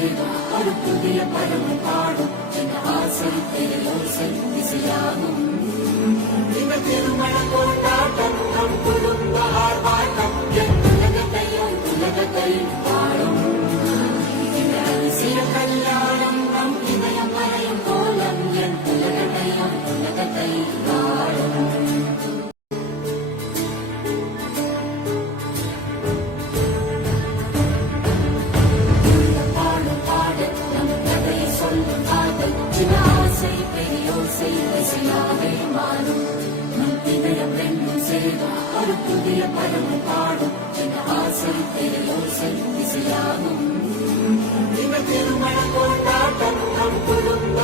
சேரும் ஒரு புதிய பருவம் பாடும் என் ஆசை பெரியோசை இசையாகும் இந்த திருமண கொண்டாட்டம் நம் குடும்ப ஆர்ப்பாட்டம் என் உலகத்தை வாழும் இந்த அதிசய கல்யாணம் நம் இதயம் மறையும் கோலம் என் உலகத்தை வாழும் ஒரு புதிய பருவம் பாடும் என் ஆசை பெரியோசை இசையாகும் இந்த திருமண கொண்டாட்டம் நம் குடும்ப